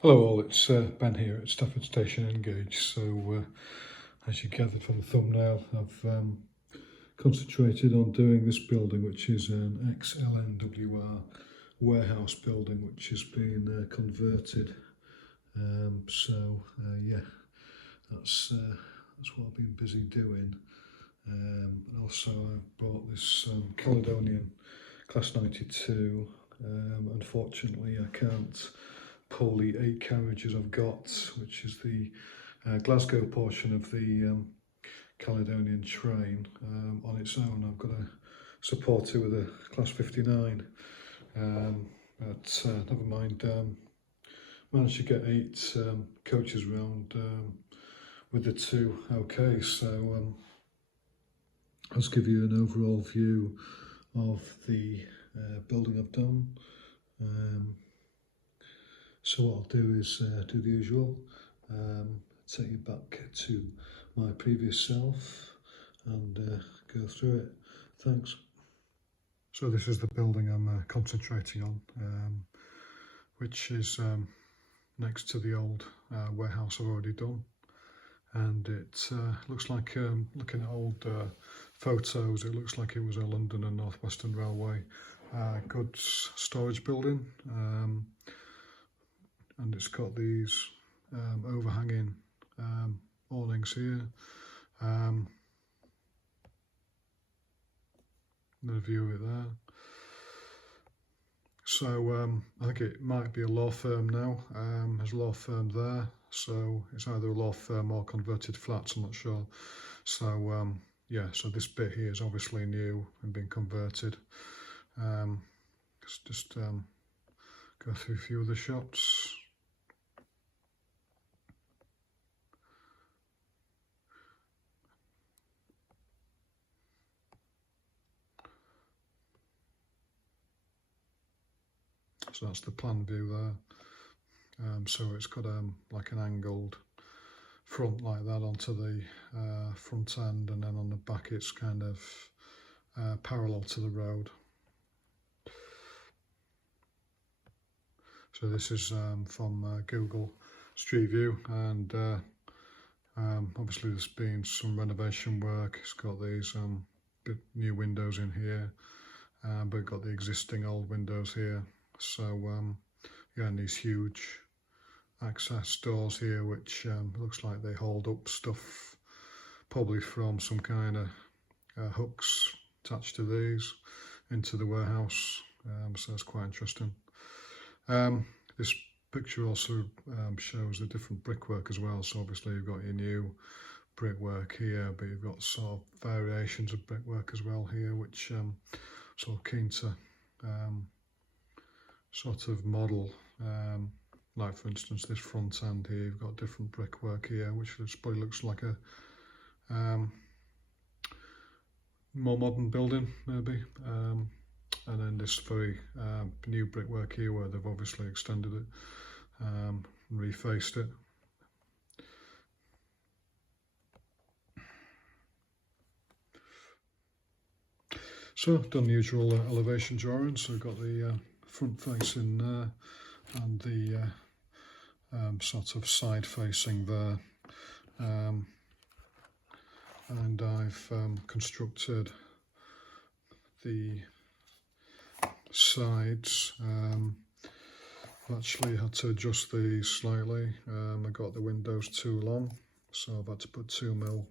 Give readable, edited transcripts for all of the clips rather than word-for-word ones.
Hello all, it's Ben here at Stafford Station Engage. So as you gathered from the thumbnail, I've concentrated on doing this building, which is an ex-LNWR warehouse building which has been converted. Yeah, that's what I've been busy doing. And also I've bought this Caledonian Class 92. Unfortunately I can't pull the 8 carriages I've got, which is the Glasgow portion of the Caledonian train on its own. I've got to support it with a Class 59, but never mind. Managed to get 8 coaches round with the 2. Okay, so let's give you an overall view of the building I've done. So what I'll do is do the usual, take you back to my previous self and go through it. Thanks. So this is the building I'm concentrating on, which is next to the old warehouse I've already done. And it looks like, looking at old photos, it looks like it was a London and North Western Railway goods storage building. And it's got these overhanging awnings here. Another view of it there. So I think it might be a law firm now. There's a law firm there, so it's either a law firm or converted flats, I'm not sure. So yeah, so this bit here is obviously new and been converted. Just go through a few of the shops. So that's the plan view there. So it's got like an angled front like that onto the front end, and then on the back it's kind of parallel to the road. So this is from Google Street View, and obviously there's been some renovation work. It's got these new windows in here, but got the existing old windows here. So yeah, and these huge access doors here, which looks like they hold up stuff, probably from some kind of hooks attached to these into the warehouse. So that's quite interesting. This picture also shows the different brickwork as well. So obviously you've got your new brickwork here, but you've got sort of variations of brickwork as well here, which sort of keen to sort of model. Like for instance this front end here, you've got different brickwork here, which probably looks like a more modern building maybe. And then this very new brickwork here, where they've obviously extended it, refaced it. So I've done the usual elevation drawings. So I've got the front facing there and the sort of side facing there. And I've constructed the sides. I've actually had to adjust these slightly. I got the windows too long, so I've had to put 2mm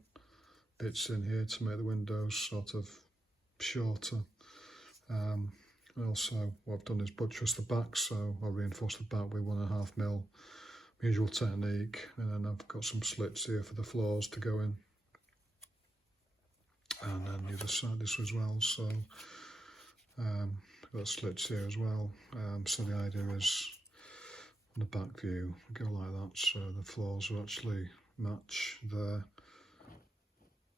bits in here to make the windows sort of shorter. And also what I've done is buttress the back, so I'll reinforce the back with 1.5mm, usual technique, and then I've got some slits here for the floors to go in. And then the other side this as well, so got slits here as well. So the idea is on the back view go like that, so the floors will actually match there.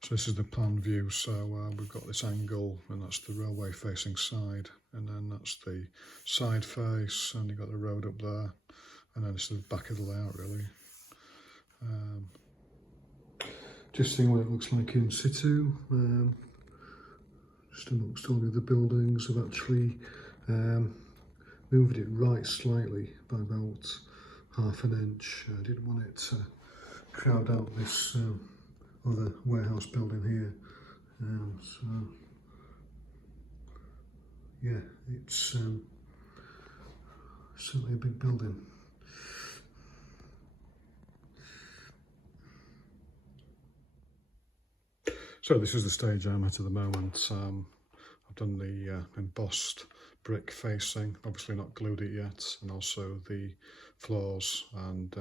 So this is the plan view, so we've got this angle, and that's the railway facing side, and then that's the side face, and you've got the road up there, and then this is the back of the layout really. Just seeing what it looks like in situ. Just amongst all the other buildings, I've actually moved it right slightly by about 1/2 inch. I didn't want it to crowd out this other warehouse building here. So yeah, it's certainly a big building. So this is the stage I'm at the moment. I've done the embossed brick facing, obviously not glued it yet, and also the floors, and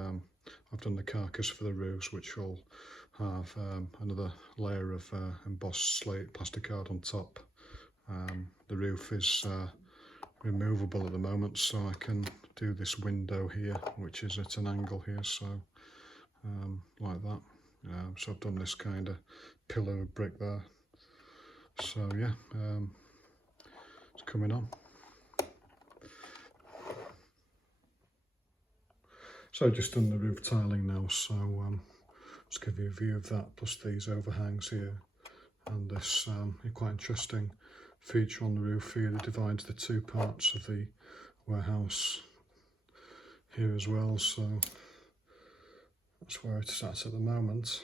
I've done the carcass for the roofs, which will have another layer of embossed slate plasticard on top. The roof is removable at the moment, so I can do this window here, which is at an angle here, so like that. So I've done this kind of pillar of brick there. So yeah, it's coming on. So I've just done the roof tiling now, so just give you a view of that, plus these overhangs here, and this quite interesting feature on the roof here that divides the two parts of the warehouse here as well. So that's where it's at the moment.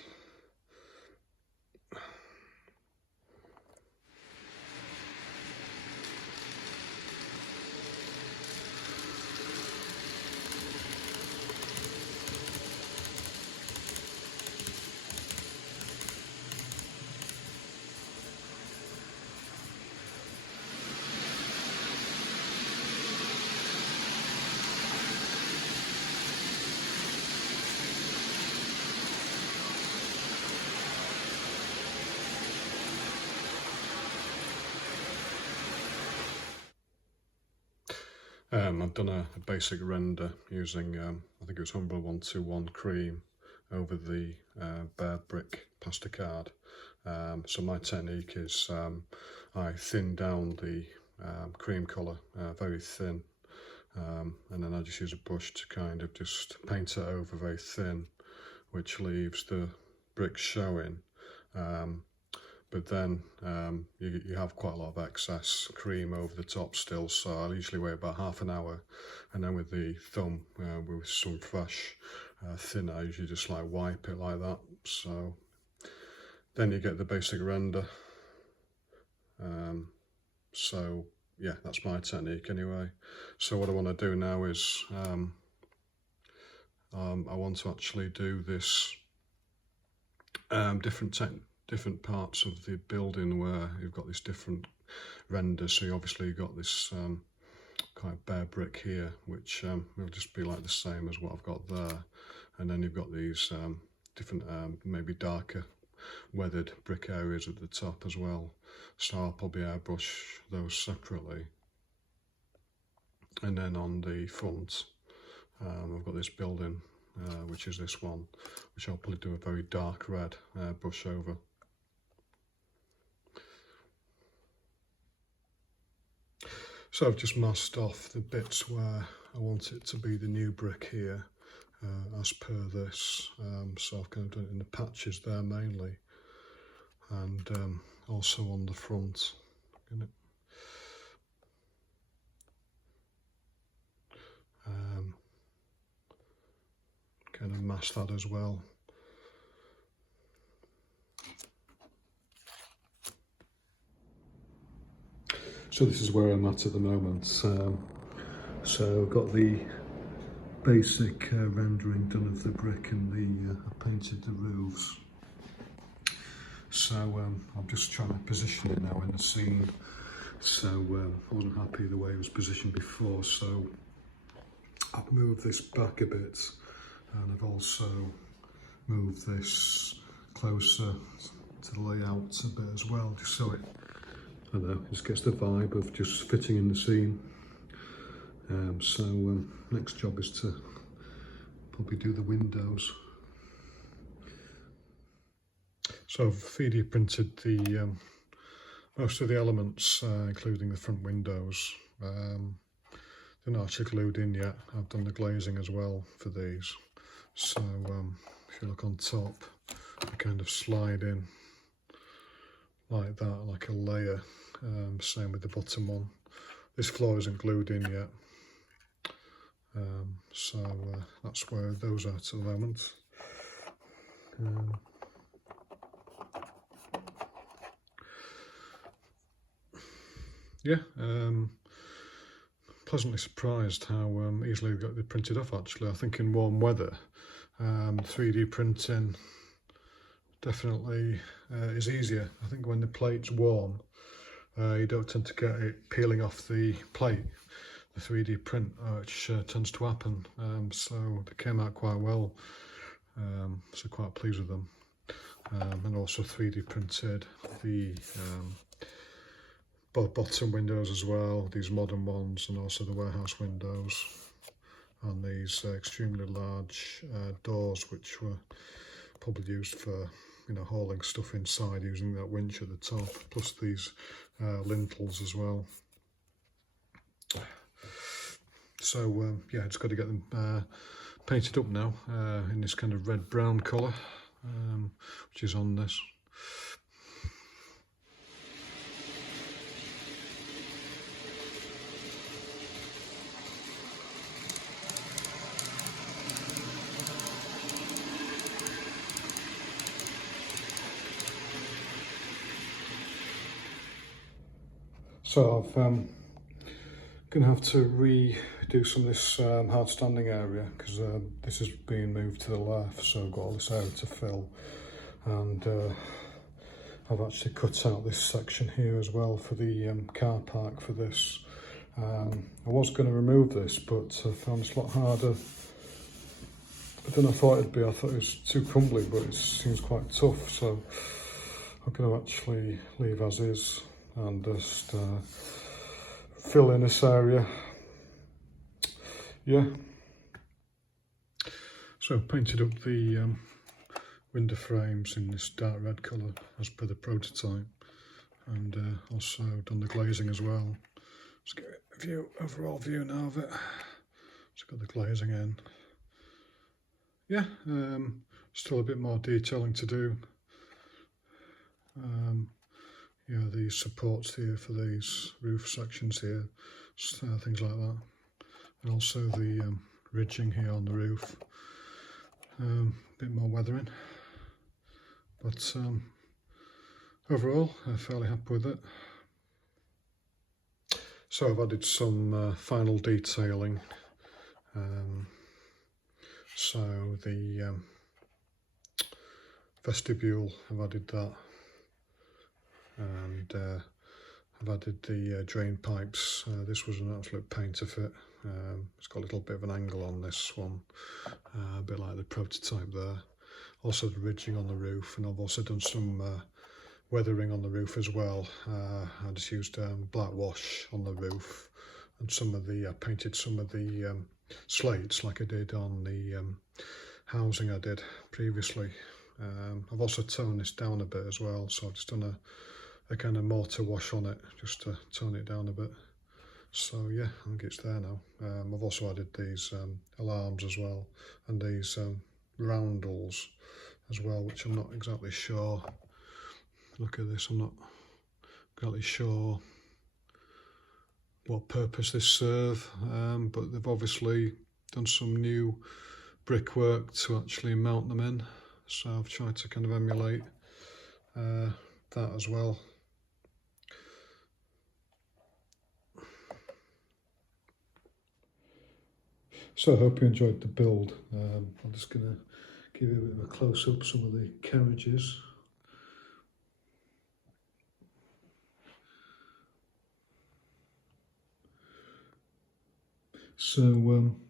I've done a basic render using, I think it was Humber 121 cream over the bare brick plasticard. So my technique is I thin down the cream colour very thin, and then I just use a brush to kind of just paint it over very thin, which leaves the bricks showing. But then you have quite a lot of excess cream over the top still, so I'll usually wait about half an hour, and then with the thumb, with some fresh thinner, I usually just like wipe it like that. So then you get the basic render. So yeah, that's my technique anyway. So what I want to do now is I want to actually do this different parts of the building where you've got this different render. So you obviously got this kind of bare brick here, which will just be like the same as what I've got there, and then you've got these different maybe darker weathered brick areas at the top as well. So I'll probably airbrush those separately, and then on the front I've got this building which is this one, which I'll probably do a very dark red brush over. So I've just masked off the bits where I want it to be the new brick here, as per this. So I've kind of done it in the patches there mainly, and also on the front. Kind of mask that as well. So this is where I'm at the moment. So I've got the basic rendering done of the brick, and I painted the roofs. So I'm just trying to position it now in the scene. So I wasn't happy the way it was positioned before, so I've moved this back a bit, and I've also moved this closer to the layout a bit as well, just so it, I don't know, just gets the vibe of just fitting in the scene. Next job is to probably do the windows. So I've 3D printed the most of the elements, including the front windows. They're not actually glued in yet. I've done the glazing as well for these. So if you look on top, you kind of slide in like that, like a layer. Same with the bottom one. This floor isn't glued in yet. So that's where those are at the moment. Yeah, pleasantly surprised how easily they printed off actually. I think in warm weather 3D printing definitely is easier. I think when the plate's warm you don't tend to get it peeling off the plate, the 3D print, which tends to happen. So they came out quite well, so quite pleased with them. And also 3D printed the bottom windows as well, these modern ones, and also the warehouse windows, and these extremely large doors, which were probably used for, you know, hauling stuff inside using that winch at the top, plus these lintels as well. So yeah, just got to get them painted up now in this kind of red brown colour, which is on this. So I've going to have to redo some of this hard standing area, because this is being moved to the left, so I've got all this area to fill, and I've actually cut out this section here as well for the car park for this. I was going to remove this, but I found it's a lot harder than I thought it'd be. I thought it was too crumbly, but it seems quite tough, so I'm going to actually leave as is and just fill in this area. Yeah. So painted up the window frames in this dark red colour as per the prototype, and also done the glazing as well. Let's get a view, overall view now of it. Just got the glazing in. Yeah, still a bit more detailing to do. Yeah, these supports here for these roof sections here, things like that, and also the ridging here on the roof. Bit more weathering, but overall fairly happy with it. So I've added some final detailing. So the vestibule, I've added that, and I've added the drain pipes. This was an absolute pain to fit. It's got a little bit of an angle on this one, a bit like the prototype there. Also the ridging on the roof, and I've also done some weathering on the roof as well. I just used black wash on the roof, and some of the painted some of the slates like I did on the housing I did previously. I've also toned this down a bit as well, so I've just done a kind of mortar wash on it just to tone it down a bit. So yeah, I think it's there now. I've also added these alarms as well, and these roundels as well, which I'm not exactly sure. Look at this, I'm not exactly sure what purpose this serve, but they've obviously done some new brickwork to actually mount them in, so I've tried to kind of emulate that as well. So I hope you enjoyed the build. I'm just going to give you a bit of a close-up some of the carriages. So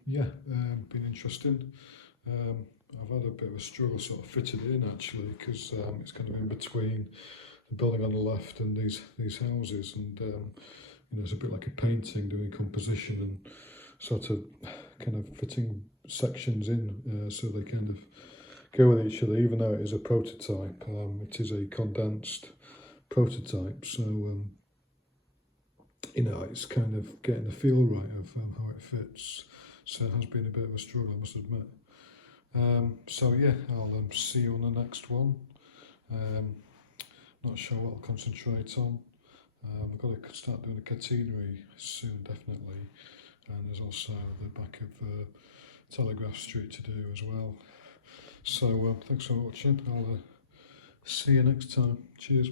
yeah, been interesting. I've had a bit of a struggle sort of fitting it in actually, because it's kind of in between the building on the left and these houses, and you know, it's a bit like a painting, doing composition and sort of kind of fitting sections in so they kind of go with each other, even though it is a prototype. It is a condensed prototype, so you know, it's kind of getting the feel right of how it fits. So it has been a bit of a struggle, I must admit. So yeah, I'll see you on the next one. Not sure what I'll concentrate on. I've got to start doing the catenary soon, definitely. and there's also the back of Telegraph Street to do as well. So thanks for watching. I'll see you next time. Cheers.